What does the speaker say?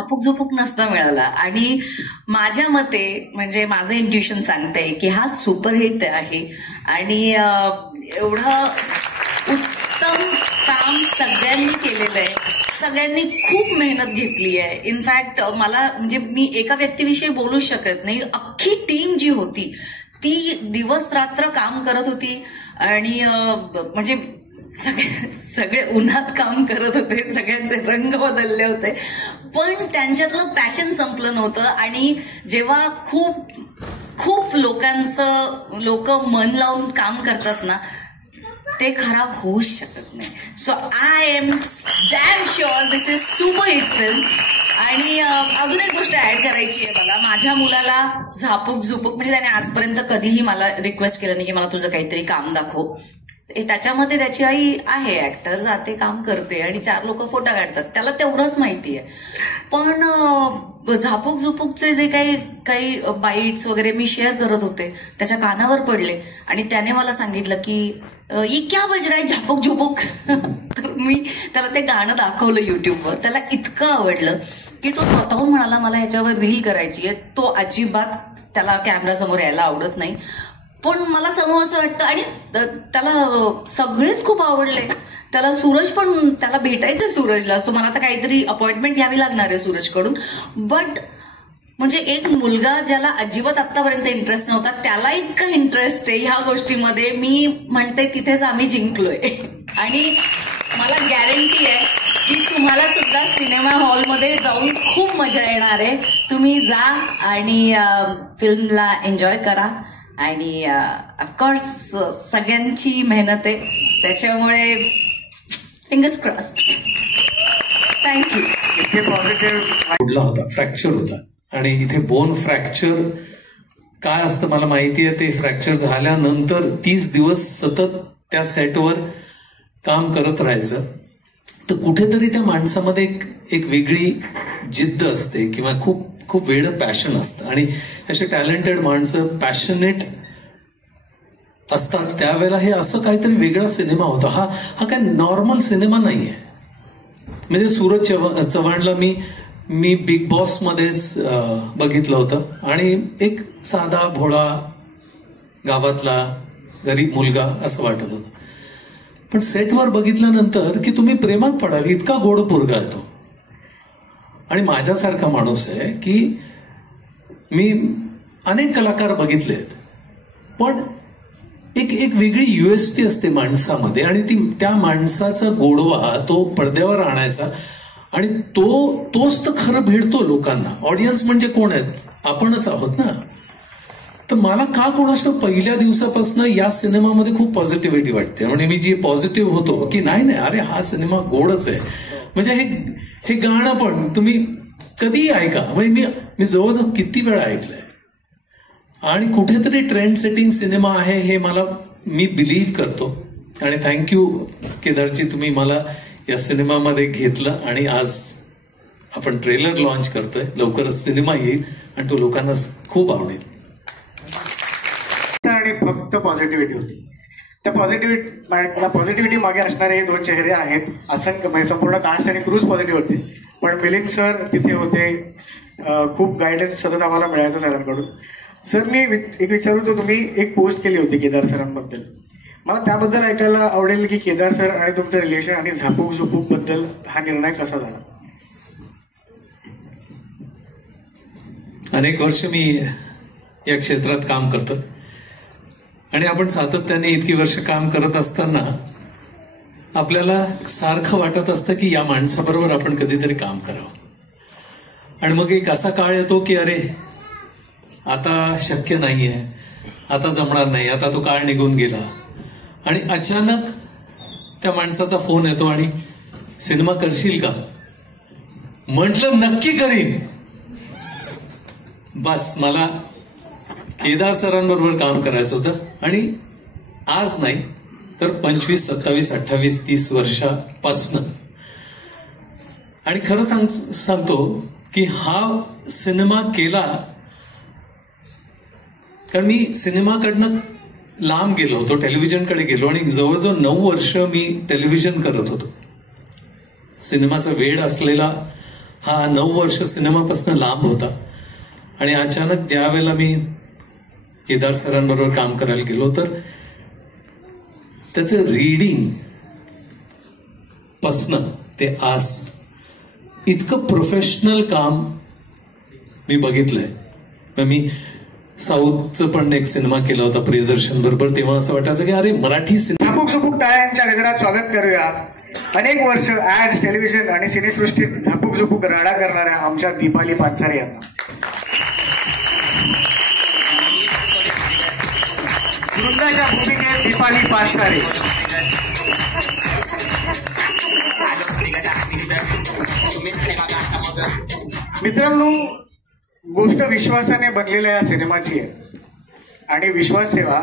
झापूक झुपूक नसता मिळाला. आणि माझ्या मते म्हणजे माझं इंट्युशन सांगतंय की हा सुपरहिट आहे आणि एवढं उत्तम काम सगळ्यांनी केलेलं आहे. सगळ्यांनी खूप मेहनत घेतली आहे. इनफॅक्ट मला म्हणजे मी एका व्यक्तीविषयी बोलू शकत नाही, अख्खी टीम जी होती ती दिवस रात्र काम करत होती आणि म्हणजे सगळे उन्हात काम करत होते, सगळ्यांचे रंग बदलले होते, पण त्यांच्यातलं पॅशन संपलं नव्हतं. आणि जेव्हा खूप लोक मन लावून काम करतात ना, ते खराब होऊच शकत नाही. So I am damn sure this is super hit film. आणि अजून एक गोष्ट ऍड करायची आहे मला. माझ्या मुलाला झापूक झुपूक म्हणजे त्याने आजपर्यंत कधीही मला रिक्वेस्ट केलं नाही की मला तुझं काहीतरी काम दाखव. त्याच्यामध्ये त्याची आई आहे ऍक्टर, जाते काम करते आणि 4 लोक फोटो काढतात, त्याला तेवढंच माहिती आहे. पण झापूक झुपूकचे जे काही बाईट्स वगैरे मी शेअर करत होते त्याच्या कानावर पडले आणि त्याने मला सांगितलं की ये क्या बज रहा है झापूक झुपूक. तर मी त्याला ते गाणं दाखवलं युट्यूबवर. त्याला इतकं आवडलं की तो स्वतःहून म्हणाला मला ह्याच्यावर रील करायची आहे. तो अजिबात त्याला कॅमेरा समोर यायला आवडत नाही, पण मला समोर असं वाटतं. आणि त्याला सगळेच खूप आवडले. त्याला सूरज पण त्याला भेटायचंय सूरजला. सो मला आता काहीतरी अपॉइंटमेंट घ्यावी लागणार आहे सूरजकडून. बट म्हणजे एक मुलगा ज्याला अजिबात आतापर्यंत इंटरेस्ट नव्हता त्याला इतकं इंटरेस्ट आहे ह्या गोष्टीमध्ये. मी म्हणते तिथेच आम्ही जिंकलोय. आणि मला गॅरंटी आहे की तुम्हाला सुद्धा सिनेमा हॉलमध्ये जाऊन खूप मजा येणार आहे. तुम्ही जा आणि फिल्मला एन्जॉय करा. आणि ऑफकोर्स सगळ्यांची मेहनत आहे त्याच्यामुळे फिंगर्स क्रॉस्ड. थँक्यू. इथे पॉझिटिव्ह कुठला होता, फ्रॅक्चर होता आणि इथे बोन फ्रॅक्चर काय असतं मला माहिती आहे. ते फ्रॅक्चर झाल्यानंतर 30 दिवस सतत त्या सेटवर काम करत राहायचं. तर कुठेतरी त्या माणसामध्ये एक वेगळी जिद्द असते किंवा खूप वेगळं पॅशन असतं. आणि असे टॅलेंटेड माणसं पॅशनेट असतात त्यावेळेला हे असं काहीतरी वेगळा सिनेमा होता. हा काय नॉर्मल सिनेमा नाहीये. म्हणजे सूरज चव्हाणला मी बिग बॉस मध्येच बघितलं होतं आणि एक साधा भोळा गावातला गरीब मुलगा असं वाटत होतं. पण सेटवर बघितल्यानंतर की तुम्ही प्रेमात पडाल इतका गोड पोरगा येतो. आणि माझ्यासारखा माणूस आहे की मी अनेक कलाकार बघितलेत, पण एक वेगळी USP असते माणसामध्ये आणि त्या माणसाचा गोडवा तो पडद्यावर आणायचा. आणि तोच तर खरं भेटतो लोकांना. ऑडियन्स म्हणजे कोण आहेत, आपणच आहोत ना. तर मला का कोणाष्ट पहिल्या दिवसापासून या सिनेमामध्ये खूप पॉझिटिव्हिटी वाटते. म्हणजे मी जी पॉझिटिव्ह होतो की नाही अरे हा सिनेमा गोडच आहे. म्हणजे हे गाणं पण तुम्ही कधीही ऐका. म्हणजे मी जवळजवळ किती वेळा ऐकलंय. आणि कुठेतरी ट्रेंड सेटिंग सिनेमा आहे हे मी बिलीव्ह करतो. आणि थँक्यू केदारजी, तुम्ही मला या सिनेमामध्ये घेतलं आणि आज आपण ट्रेलर लॉन्च करतोय. लवकरच सिनेमा येईल आणि तो लोकांना खूप आवडेल. आणि फक्त पॉझिटिव्हिटी होती. त्या पॉझिटिव्हिटी मागे असणारे हे 2 चेहरे आहेत. असंख्य म्हणजे संपूर्ण कास्ट आणि क्रूज पॉझिटिव्ह होते, पण मिलिंद सर तिथे होते. खूप गायडन्स सतत आम्हाला मिळायचं सरांकडून. सर मी एक विचारतो, तुम्ही एक पोस्ट केली होती केदार सरांबद्दल. मला त्याबद्दल ऐकायला आवडेल की केदार सर आणि तुमचं रिलेशन आणि झापूक झुपूक बद्दल हा निर्णय कसा झाला. अनेक वर्ष मी या क्षेत्रात काम करतो आणि आपण सातत्याने इतकी वर्ष काम करत असताना आपल्याला सारखं वाटत असतं की या माणसाबरोबर आपण कधीतरी काम करावं. आणि मग एक असा काळ येतो की अरे आता शक्य नाहीये, आता जमणार नाही, आता तो काळ निघून गेला. आणि अचानक त्या माणसाचा फोन येतो आणि सिनेमा करशील का. म्हटलं नक्की करीन. बस मला केदार सरांबरोबर काम करायचं होतं. आणि आज नाही तर 25, 27, 28, 30 वर्षापासनं. आणि खरं सांगतो की हा सिनेमा केला कारण मी सिनेमाकडनं लांब गेलो होतो, टेलिव्हिजनकडे गेलो आणि जवळजवळ 9 वर्ष मी टेलिव्हिजन करत होतो. सिनेमाचा वेळ असलेला हा 9 वर्ष सिनेमापासून लांब होता आणि अचानक ज्या वेळेला मी केदार सरांबरोबर काम करायला गेलो तर त्याचं रीडिंग पासनं ते आज इतकं प्रोफेशनल काम मी बघितलंय. मी साऊथचं पण एक सिनेमा केला होता प्रियदर्शन बरोबर, तेव्हा असं वाटायचं की अरे मराठी सिनेमा. झापूक झुपूक टाळ्यांच्या गजरात स्वागत करूया अनेक वर्ष ऍड्स, टेलिव्हिजन आणि सिनेसृष्टीत झापूक झुपूक राडा करणाऱ्या आमच्या दीपाली पानसरे यांना. वृंदाच्या भूमिकेत दीपाली पानसरे. मित्रांनो, गोष्ट विश्वासाने बनलेल्या या सिनेमाची आहे आणि विश्वास ठेवा